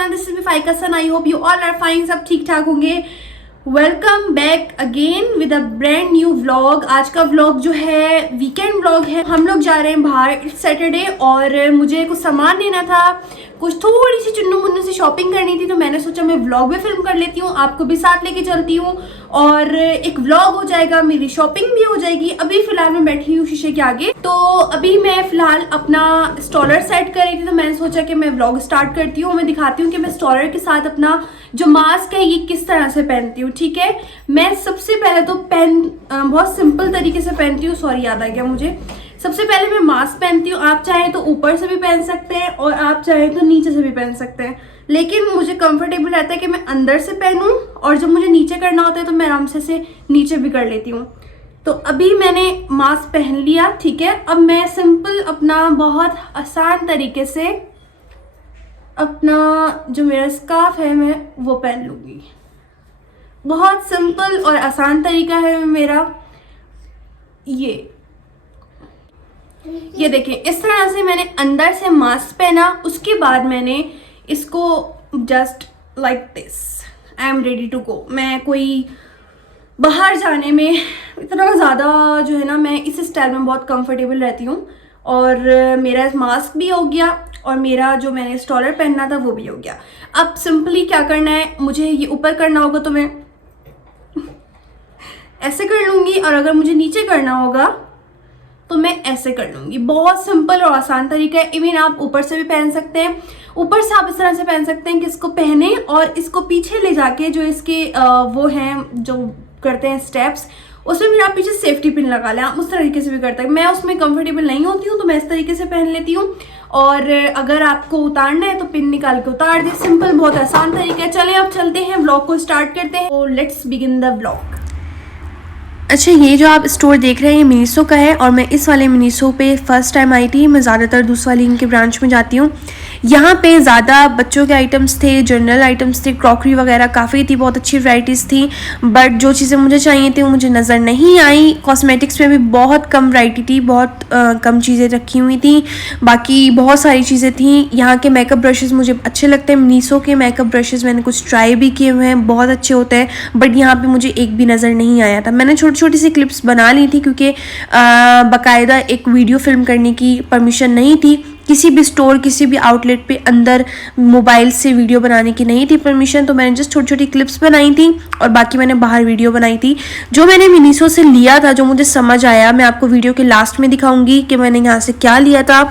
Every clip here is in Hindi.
चैनल, दिस इज मी फाइका सन। I hope you all are fine, सब ठीक ठाक होंगे। Welcome back again with a brand new vlog. आज का व्लॉग जो है वीकेंड व्लॉग है। हम लोग जा रहे हैं बाहर, इट्स सैटरडे, और मुझे कुछ सामान लेना था, कुछ थोड़ी सी चुन्नू मुन्नू से शॉपिंग करनी थी, तो मैंने सोचा मैं व्लॉग भी फिल्म कर लेती हूँ, आपको भी साथ लेके चलती हूँ और एक व्लॉग हो जाएगा, मेरी शॉपिंग भी हो जाएगी। अभी फिलहाल मैं बैठी हूँ शीशे के आगे, तो अभी मैं फिलहाल अपना स्टॉलर सेट कर रही थी, तो मैंने सोचा कि मैं व्लॉग स्टार्ट करती हूँ। मैं दिखाती हूँ कि मैं स्टॉलर के साथ अपना जो मास्क है ये किस तरह से पहनती हूँ। ठीक है, मैं सबसे पहले तो बहुत सिंपल तरीके से पहनती हूँ। सॉरी, याद आ गया मुझे। सबसे पहले मैं मास्क पहनती हूँ। आप चाहे तो ऊपर से भी पहन सकते हैं और आप चाहे तो नीचे से भी पहन सकते हैं, लेकिन मुझे कंफर्टेबल रहता है कि मैं अंदर से पहनूं, और जब मुझे नीचे करना होता है तो मैं आराम से नीचे भी कर लेती हूँ। तो अभी मैंने मास्क पहन लिया, ठीक है। अब मैं सिंपल अपना बहुत आसान तरीके से अपना जो मेरा स्कार्फ है मैं वो पहन लूँगी। बहुत सिंपल और आसान तरीका है मेरा। ये देखें, इस तरह से मैंने अंदर से मास्क पहना, उसके बाद मैंने इसको just like this, I am ready to go. मैं कोई बाहर जाने में इतना ज़्यादा जो है ना, मैं इस स्टाइल में बहुत कंफर्टेबल रहती हूँ। और मेरा मास्क भी हो गया और मेरा जो मैंने स्टॉलर पहनना था वो भी हो गया। अब सिंपली क्या करना है, मुझे ये ऊपर करना होगा तो मैं ऐसे कर लूँगी, और अगर मुझे नीचे करना होगा तो मैं ऐसे कर लूँगी। बहुत सिंपल और आसान तरीका है। इवन आप ऊपर से भी पहन सकते हैं। ऊपर से आप इस तरह से पहन सकते हैं कि इसको पहने और इसको पीछे ले जाके जो इसके वो हैं जो करते हैं स्टेप्स, उसमें फिर आप पीछे सेफ्टी पिन लगा लें। आप उस तरीके से भी करते हैं। मैं उसमें कंफर्टेबल नहीं होती हूँ तो मैं इस तरीके से पहन लेती हूँ, और अगर आपको उतारना है तो पिन निकाल के उतार दे। सिंपल, बहुत आसान तरीका है। चले अब चलते हैं, व्लॉग को स्टार्ट करते हैं। तो लेट्स बिगिन द व्लॉग। अच्छा, ये जो आप स्टोर देख रहे हैं मिनीसो का है, और मैं इस वाले मिनीसो पे फर्स्ट टाइम आई थी। मैं ज़्यादातर दूसरी वाली इनके ब्रांच में जाती हूँ। यहाँ पे ज़्यादा बच्चों के आइटम्स थे, जनरल आइटम्स थे, क्रॉकरी वगैरह काफ़ी थी, बहुत अच्छी वैराइटीज़ थी। बट जो चीज़ें मुझे चाहिए थी वो मुझे नज़र नहीं आई। कॉस्मेटिक्स में भी बहुत कम वैरायटी थी, बहुत कम चीज़ें रखी हुई थी। बाकी बहुत सारी चीज़ें थी। यहाँ के मेकअप ब्रशेज़ मुझे अच्छे लगते हैं। मिनीसो के मेकअप ब्रशेज़ मैंने कुछ ट्राई भी किए हुए हैं, बहुत अच्छे होते हैं, बट यहाँ पर मुझे एक भी नज़र नहीं आया था। मैंने छोटी सी क्लिप्स बना ली थी क्योंकि बाकायदा एक वीडियो फिल्म करने की परमिशन नहीं थी। किसी भी स्टोर, किसी भी आउटलेट पे अंदर मोबाइल से वीडियो बनाने की नहीं थी परमिशन, तो मैंने जस्ट छोटी छोटी क्लिप्स बनाई थी और बाकी मैंने बाहर वीडियो बनाई थी। जो मैंने मिनीसो से लिया था, जो मुझे समझ आया, मैं आपको वीडियो के लास्ट में दिखाऊंगी कि मैंने यहाँ से क्या लिया था।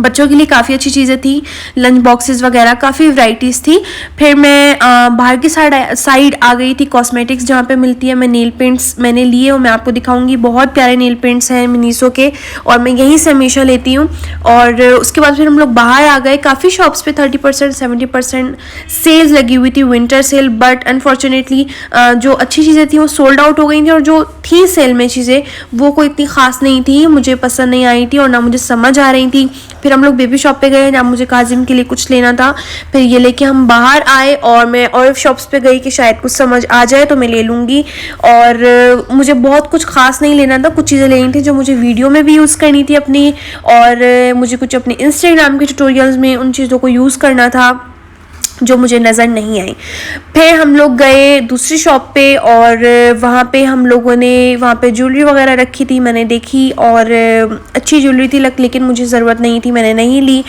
बच्चों के लिए काफ़ी अच्छी चीज़ें थी, लंच बॉक्सेस वगैरह, काफ़ी वैरायटीज़ थी। फिर मैं बाहर की साइड आ गई थी कॉस्मेटिक्स जहाँ पे मिलती है। मैं नेल पेंट्स मैंने लिए और मैं आपको दिखाऊंगी। बहुत प्यारे नेल पेंट्स हैं मिनीसो के, और मैं यहीं से हमेशा लेती हूँ। और उसके बाद फिर हम लोग बाहर आ गए। काफ़ी शॉप्स पे 30% 70% सेल्स लगी हुई थी, विंटर सेल, बट अनफॉर्चुनेटली जो अच्छी चीज़ें थी वो सोल्ड आउट हो गई थी, और जो थी सेल में चीज़ें वो कोई इतनी ख़ास नहीं थी, मुझे पसंद नहीं आई थी और ना मुझे समझ आ रही थी। फिर हम लोग बेबी शॉप पे गए, जहाँ मुझे काजिम के लिए कुछ लेना था। फिर ये लेके हम बाहर आए और मैं और शॉप्स पे गई कि शायद कुछ समझ आ जाए तो मैं ले लूँगी। और मुझे बहुत कुछ खास नहीं लेना था, कुछ चीज़ें लेनी थी जो मुझे वीडियो में भी यूज़ करनी थी अपनी, और मुझे कुछ अपने इंस्टाग्राम के ट्यूटोरियल्स में उन चीज़ों को यूज़ करना था जो मुझे नज़र नहीं आई। फिर हम लोग गए दूसरी शॉप पे, और वहाँ पे हम लोगों ने वहाँ पे ज्वेलरी वगैरह रखी थी, मैंने देखी, और अच्छी ज्वेलरी थी, लेकिन मुझे ज़रूरत नहीं थी, मैंने नहीं ली।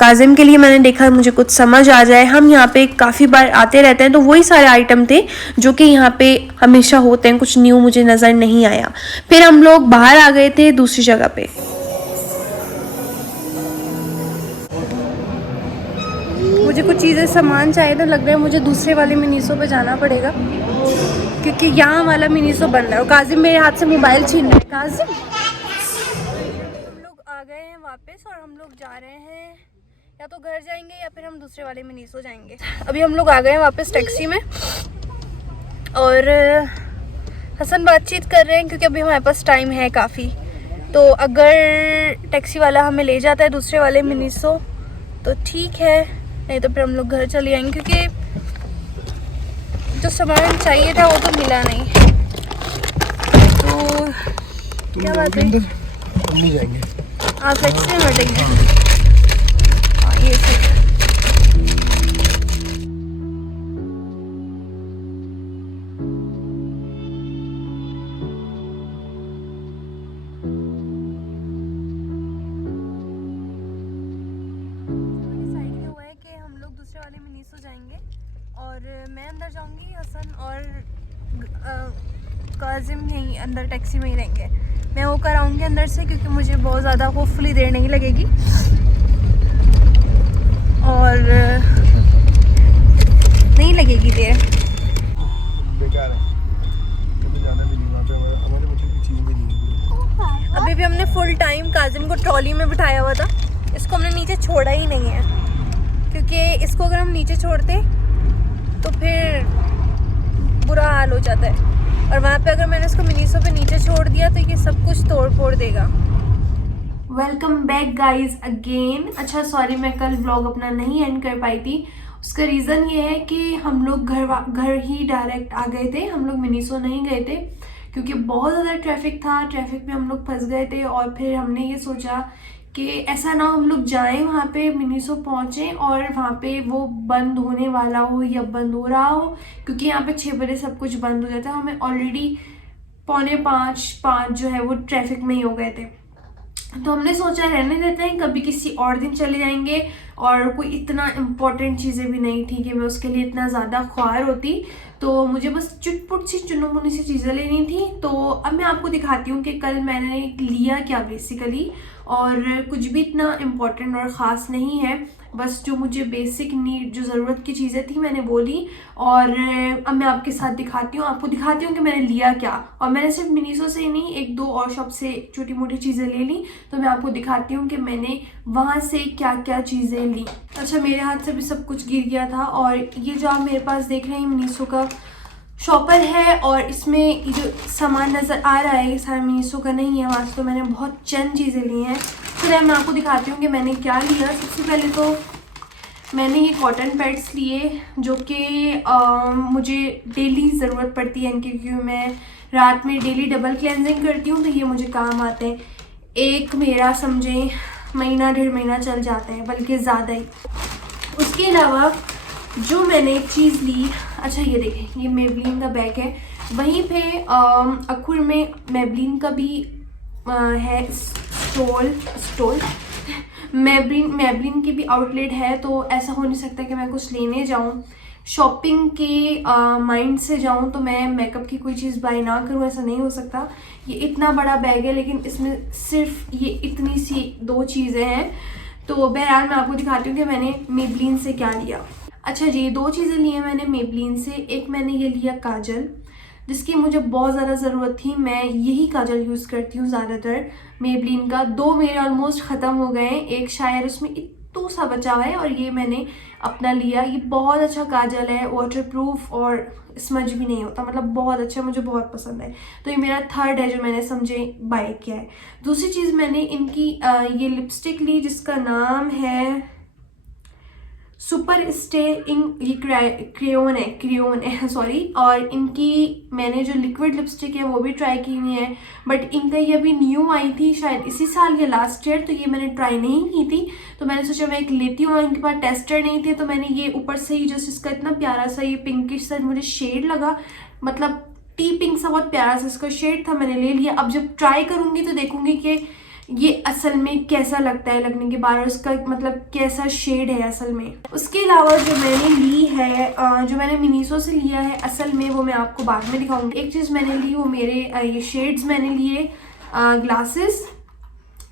काजिम के लिए मैंने देखा मुझे कुछ समझ आ जाए। हम यहाँ पे काफ़ी बार आते रहते हैं, तो वही सारे आइटम थे जो कि यहाँ पे हमेशा होते हैं, कुछ न्यू मुझे नज़र नहीं आया। फिर हम लोग बाहर आ गए थे दूसरी जगह पे। मुझे कुछ चीज़ें सामान चाहिए, तो लग रहा है मुझे दूसरे वाले मिनीसो पे जाना पड़ेगा, क्योंकि यहाँ वाला मिनीसो बंद है। और काजिम मेरे हाथ से मोबाइल छीन रहा है। काजिम, हम लोग आ गए हैं वापस, और हम लोग जा रहे हैं, या तो घर जाएंगे या फिर हम दूसरे वाले मिनीसो जाएंगे। अभी हम लोग आ गए हैं वापस टैक्सी में, और हसन बातचीत कर रहे हैं क्योंकि अभी हमारे पास टाइम है काफ़ी। तो अगर टैक्सी वाला हमें ले जाता है दूसरे वाले मिनीसो तो ठीक है, नहीं तो फिर हम लोग घर चले आएंगे, क्योंकि जो सामान चाहिए था वो तो मिला नहीं। तो क्या बात है, हम नहीं जाएंगे, आप टैक्सी में बैठेंगे। ये मैं अंदर जाऊंगी, हसन और काजिम यहीं अंदर टैक्सी में ही रहेंगे। मैं होकर आऊँगी अंदर से, क्योंकि मुझे बहुत ज़्यादा होपफुली देर नहीं लगेगी। और नहीं लगेगी देर। बेकार है, तो जाना भी नहीं वहाँ पे, हमारे बच्चों की चीज़ भी नहीं है। अभी भी हमने फुल टाइम काजिम को ट्रॉली में बिठाया हुआ था। इसको हमने नीचे छोड़ा ही नहीं है, क्योंकि इसको अगर हम नीचे छोड़ते तो फिर बुरा हाल हो जाता है। और वहाँ पे अगर मैंने इसको मिनीसो पे नीचे छोड़ दिया तो ये सब कुछ तोड़ फोड़ देगा। Welcome back guys again. अच्छा सॉरी, मैं कल व्लॉग अपना नहीं एंड कर पाई थी। उसका रीज़न ये है कि हम लोग घर ही डायरेक्ट आ गए थे। हम लोग मिनीसो नहीं गए थे क्योंकि बहुत ज़्यादा ट्रैफिक था। ट्रैफिक में हम लोग फंस गए थे और फिर हमने ये सोचा कि ऐसा ना हम लोग जाएं वहाँ पे, मिनीसो पहुँचें और वहाँ पे वो बंद होने वाला हो या बंद हो रहा हो, क्योंकि यहाँ पे 6 बजे सब कुछ बंद हो जाता है। हमें ऑलरेडी 4:45 जो है वो ट्रैफिक में ही हो गए थे। तो हमने सोचा रहने देते हैं, कभी किसी और दिन चले जाएंगे। और कोई इतना इम्पोर्टेंट चीज़ें भी नहीं थी कि मैं उसके लिए इतना ज़्यादा ख्वार होती। तो मुझे बस चुटपुट सी चुनमुनी सी चीज़ें लेनी थी। तो अब मैं आपको दिखाती हूँ कि कल मैंने लिया क्या बेसिकली। और कुछ भी इतना इम्पोर्टेंट और ख़ास नहीं है, बस जो मुझे बेसिक नीड, जो ज़रूरत की चीज़ें थी मैंने वो ली। और अब मैं आपके साथ दिखाती हूँ, आपको दिखाती हूँ कि मैंने लिया क्या। और मैंने सिर्फ मिनीसो से ही नहीं, 1-2 और शॉप से छोटी मोटी चीज़ें ले ली। तो मैं आपको दिखाती हूँ कि मैंने वहाँ से क्या क्या चीज़ें ली। अच्छा, मेरे हाथ से भी सब कुछ गिर गया था। और ये जो आप मेरे पास देख रहे हैं मिनीसो का शॉपर है, और इसमें ये जो सामान नज़र आ रहा है ये सारा मिनीसो का नहीं है। वहाँ से तो मैंने बहुत चंद चीज़ें ली हैं। फिर मैं आपको दिखाती हूँ कि मैंने क्या लिया। सबसे पहले तो मैंने ये कॉटन पैड्स लिए, जो कि मुझे डेली ज़रूरत पड़ती है इनकी, क्योंकि मैं रात में डेली डबल क्लेंजिंग करती हूँ, तो ये मुझे काम आते हैं। एक मेरा समझें महीना 1.5 महीना चल जाता है, बल्कि ज़्यादा ही। उसके अलावा जो मैंने एक चीज़ ली, अच्छा ये देखें, ये मेबलिन का बैग है। वहीं पे अखुर में मेबलिन का भी है स्टॉल मेबलिन की भी आउटलेट है। तो ऐसा हो नहीं सकता कि मैं कुछ लेने जाऊं, शॉपिंग के माइंड से जाऊं तो मैं मेकअप की कोई चीज़ बाय ना करूं, ऐसा नहीं हो सकता। ये इतना बड़ा बैग है, लेकिन इसमें सिर्फ ये इतनी सी 2 चीज़ें हैं। तो बहरहाल मैं आपको दिखाती हूँ कि मैंने मेबलिन से क्या लिया। अच्छा जी, 2 चीज़ें ली हैं मैंने मेबलिन से। एक मैंने ये लिया काजल, जिसकी मुझे बहुत ज़्यादा ज़रूरत थी। मैं यही काजल यूज़ करती हूँ ज़्यादातर मेबलिन का। 2 मेरे ऑलमोस्ट ख़त्म हो गए हैं, एक शायद उसमें इतना सा बचा हुआ है, और ये मैंने अपना लिया। ये बहुत अच्छा काजल है, वाटरप्रूफ और स्मज भी नहीं होता, मतलब बहुत अच्छा, मुझे बहुत पसंद है। तो ये मेरा 3rd है जो मैंने समझे बाय किया है। दूसरी चीज़ मैंने इनकी ये लिपस्टिक ली, जिसका नाम है सुपर स्टे इंक। ये क्रेयोन है सॉरी। और इनकी मैंने जो लिक्विड लिपस्टिक है वो भी ट्राई की हुई है, बट इनका ये अभी न्यू आई थी शायद इसी साल या लास्ट ईयर, तो ये मैंने ट्राई नहीं की थी। तो मैंने सोचा मैं एक लेती हूँ, इनके पास टेस्टर नहीं थे, तो मैंने ये ऊपर से ही जस्ट इसका इतना प्यारा सा ये पिंकिश सा मुझे शेड लगा, मतलब टी पिंक सा बहुत प्यारा सा इसका शेड था, मैंने ले लिया। अब जब ट्राई करूँगी तो देखूँगी कि ये असल में कैसा लगता है लगने के बाद, और उसका मतलब कैसा शेड है असल में। उसके अलावा जो मैंने ली है, जो मैंने मिनीसो से लिया है असल में, वो मैं आपको बाद में दिखाऊंगी। एक चीज़ मैंने ली, वो मेरे ये शेड्स मैंने लिए ग्लासेस,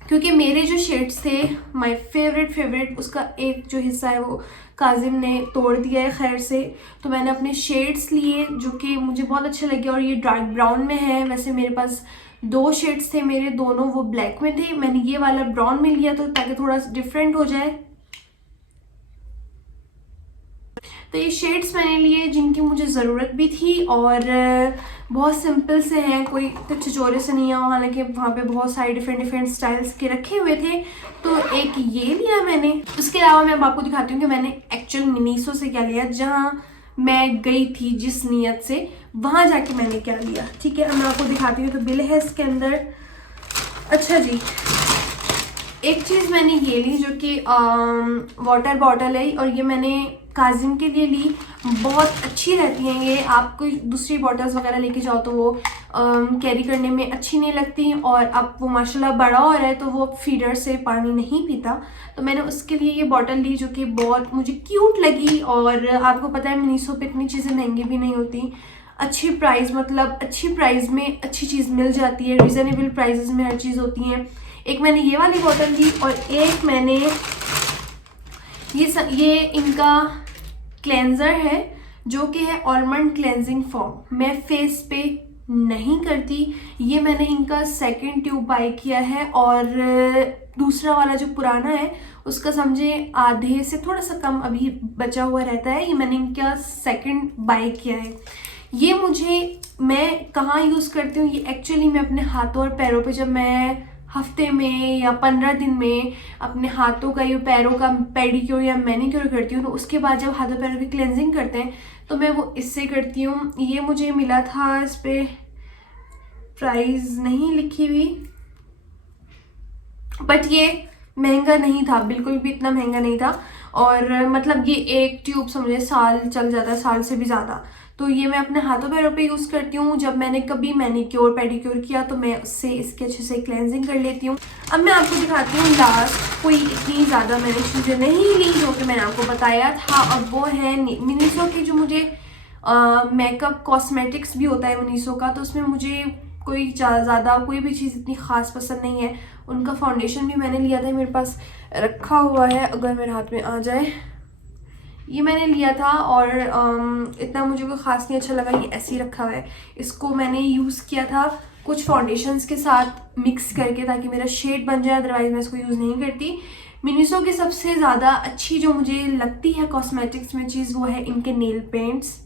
क्योंकि मेरे जो शेड्स थे माय फेवरेट उसका एक जो हिस्सा है वो काजिम ने तोड़ दिया है खैर से। तो मैंने अपने शेड्स लिए जो कि मुझे बहुत अच्छे लगे, और ये डार्क ब्राउन में है। वैसे मेरे पास 2 शेड्स थे मेरे, दोनों वो ब्लैक में थे। मैंने ये वाला ब्राउन में लिया तो ताकि थोड़ा डिफरेंट हो जाए। तो ये शेड्स मैंने लिए जिनकी मुझे ज़रूरत भी थी, और बहुत सिंपल से हैं, कोई कुछ चोरे से नहीं है। हालांकि वहाँ पे बहुत सारे डिफरेंट स्टाइल्स के रखे हुए थे, तो एक ये लिया मैंने। उसके अलावा मैं अब आपको दिखाती हूँ कि मैंने एक्चुअल मिनीसो से क्या लिया। जहाँ मैं गई थी जिस नीयत से, वहाँ जाके मैंने क्या लिया, ठीक है। अब मैं आपको दिखाती हूँ। तो बिल है इसके अंदर। अच्छा जी, एक चीज़ मैंने ये ली जो कि वाटर बॉटल है, और ये मैंने काजिम के लिए ली, बहुत अच्छी रहती हैं ये। आप कोई दूसरी बॉटल्स वगैरह लेके जाओ तो वो कैरी करने में अच्छी नहीं लगती, और अब वो माशाल्लाह बड़ा हो रहा है तो वो फीडर से पानी नहीं पीता, तो मैंने उसके लिए ये बॉटल ली जो कि बहुत मुझे क्यूट लगी। और आपको पता है मिनीसो पे इतनी चीज़ें महंगी भी नहीं होती, अच्छी प्राइस, मतलब अच्छी प्राइस में अच्छी चीज़ मिल जाती है, रिजनेबल प्राइसेस में हर चीज़ होती है। एक मैंने ये वाली बॉटल ली, और एक मैंने ये इनका क्लेंजर है जो कि है आलमंड क्लेंजिंग फॉर्म। मैं फेस पे नहीं करती, ये मैंने इनका सेकंड ट्यूब बाय किया है, और दूसरा वाला जो पुराना है उसका समझे आधे से थोड़ा सा कम अभी बचा हुआ रहता है, ये मैंने इनका सेकंड बाय किया है। ये मैं कहाँ यूज़ करती हूँ, ये एक्चुअली मैं अपने हाथों और पैरों पे, जब मैं हफ्ते में या 15 दिन में अपने हाथों का या पैरों का पेडिक्योर या मैनिक्योर करती हूँ, तो उसके बाद जब हाथों पैरों की क्लेंजिंग करते हैं तो मैं वो इससे करती हूँ। ये मुझे मिला था, इस पे प्राइस नहीं लिखी हुई, बट ये महंगा नहीं था, बिल्कुल भी इतना महंगा नहीं था, और मतलब ये एक ट्यूब समझे साल चल जाता है, साल से भी ज़्यादा। तो ये मैं अपने हाथों पैरों पे यूज़ करती हूँ। जब मैंने कभी मैनिक्योर पेडिक्योर किया तो मैं उससे इसके अच्छे से क्लेंजिंग कर लेती हूँ। अब मैं आपको दिखाती हूँ लास्ट, कोई इतनी ज़्यादा मैंने चीज़ें नहीं ली जो कि मैंने आपको बताया था, और वो है मिनीसो की जो मुझे मेकअप कॉस्मेटिक्स भी होता है मिनीसो का, तो उसमें मुझे कोई ज़्यादा कोई भी चीज़ इतनी ख़ास पसंद नहीं है। उनका फाउंडेशन भी मैंने लिया था, मेरे पास रखा हुआ है, अगर मेरे हाथ में आ जाए, ये मैंने लिया था, और इतना मुझे कोई ख़ास नहीं अच्छा लगा, ये ऐसे ही रखा हुआ है। इसको मैंने यूज़ किया था कुछ फाउंडेशंस के साथ मिक्स करके ताकि मेरा शेड बन जाए, अदरवाइज़ मैं इसको यूज़ नहीं करती। मिनीसो की सबसे ज़्यादा अच्छी जो मुझे लगती है कॉस्मेटिक्स में चीज़, वो है इनके नेल पेंट्स।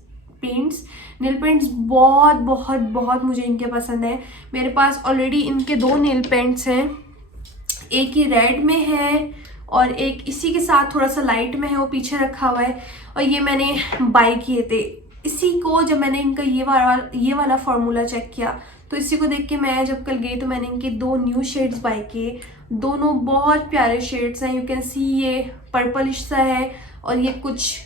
बहुत बहुत बहुत मुझे इनके पसंद है। मेरे पास ऑलरेडी इनके 2 नेल पेंट्स हैं, एक ये रेड में है और एक इसी के साथ थोड़ा सा लाइट में है, वो पीछे रखा हुआ है, और ये मैंने बाय किए थे। इसी को जब मैंने इनका ये वाला फार्मूला चेक किया तो इसी को देख के मैं जब कल गई तो मैंने इनके 2 न्यू शेड्स बाय किए। दोनों बहुत प्यारे शेड्स हैं, यू कैन सी, ये पर्पलिश सा है और ये कुछ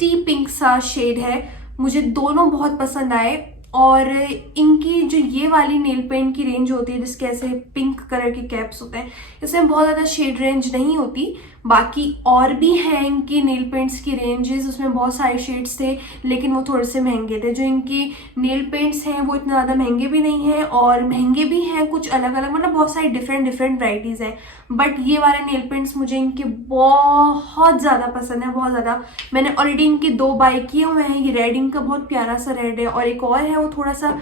टी पिंक सा शेड है। मुझे दोनों बहुत पसंद आए, और इनकी जो ये वाली नेल पेंट की रेंज होती है जिसके ऐसे पिंक कलर के कैप्स होते हैं, इसमें बहुत ज़्यादा शेड रेंज नहीं होती। बाकी और भी हैं इनकी नेल पेंट्स की रेंजेस, उसमें बहुत सारे शेड्स थे, लेकिन वो थोड़े से महंगे थे। जो इनकी नेल पेंट्स हैं वो इतना ज़्यादा महंगे भी नहीं हैं और महंगे भी हैं कुछ अलग अलग, मतलब बहुत सारी डिफरेंट वैराइटीज़ हैं। बट ये वाले नेल पेंट्स मुझे इनके बहुत ज़्यादा पसंद है, बहुत ज़्यादा। मैंने ऑलरेडी इनके 2 बाय किए हुए हैं। ये रेड इनका बहुत प्यारा सा रेड है, और एक और है वो थोड़ा सा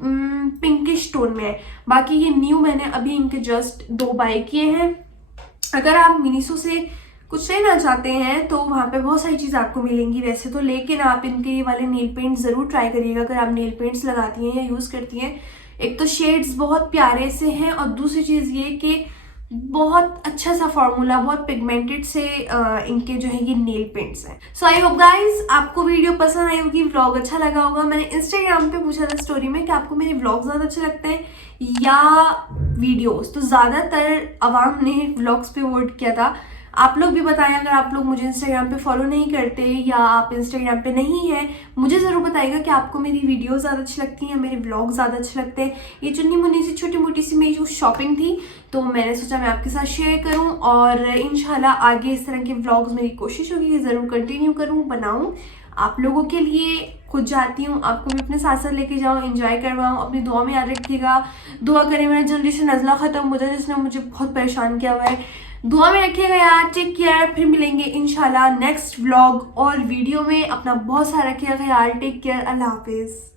पिंकिश टोन में है। बाकी ये न्यू मैंने अभी इनके जस्ट 2 बाय किए हैं। अगर आप मिनीसो से कुछ लेना चाहते हैं तो वहाँ पे बहुत सारी चीज़ आपको मिलेंगी वैसे तो, लेकिन आप इनके ये वाले नेल पेंट्स ज़रूर ट्राई करिएगा अगर आप नेल पेंट्स लगाती हैं या यूज़ करती हैं। एक तो शेड्स बहुत प्यारे से हैं, और दूसरी चीज़ ये कि बहुत अच्छा सा फॉर्मूला, बहुत पिगमेंटेड से इनके जो है ये नेल पेंट्स हैं। सो आई होप गाइज आपको वीडियो पसंद आई होगी, व्लॉग अच्छा लगा होगा। मैंने इंस्टाग्राम पे पूछा था स्टोरी में कि आपको मेरे व्लॉग ज़्यादा अच्छे लगते हैं या वीडियोस, तो ज़्यादातर आवाम ने व्लॉग्स पे वोट किया था। आप लोग भी बताएं, अगर आप लोग मुझे इंस्टाग्राम पे फॉलो नहीं करते या आप इंस्टाग्राम पे नहीं हैं, मुझे ज़रूर बताइएगा कि आपको मेरी वीडियोस ज़्यादा अच्छी लगती हैं, मेरे व्लॉग ज़्यादा अच्छे लगते हैं। ये चुन्नी मुन्नी सी छोटी मोटी सी मेरी जो शॉपिंग थी तो मैंने सोचा मैं आपके साथ शेयर करूं, और इंशाल्लाह आगे इस तरह के व्लॉग्स मेरी कोशिश होगी कि ज़रूर कंटिन्यू करूँ, बनाऊँ आप लोगों के लिए। खुद जाती हूँ, आपको भी अपने साथ साथ लेके जाऊँ, एंजॉय करवाऊँ। अपनी दुआ में याद रखिएगा, दुआ करें मेरा जल्दी से नज़ला ख़त्म हो जाए जिसने मुझे बहुत परेशान किया हुआ है। दुआ में रखिएगा यार, टेक केयर। फिर मिलेंगे इंशाल्लाह नेक्स्ट व्लॉग और वीडियो में। अपना बहुत सारा रखिएगा ख्याल, टेक केयर, अल्लाह हाफिज़।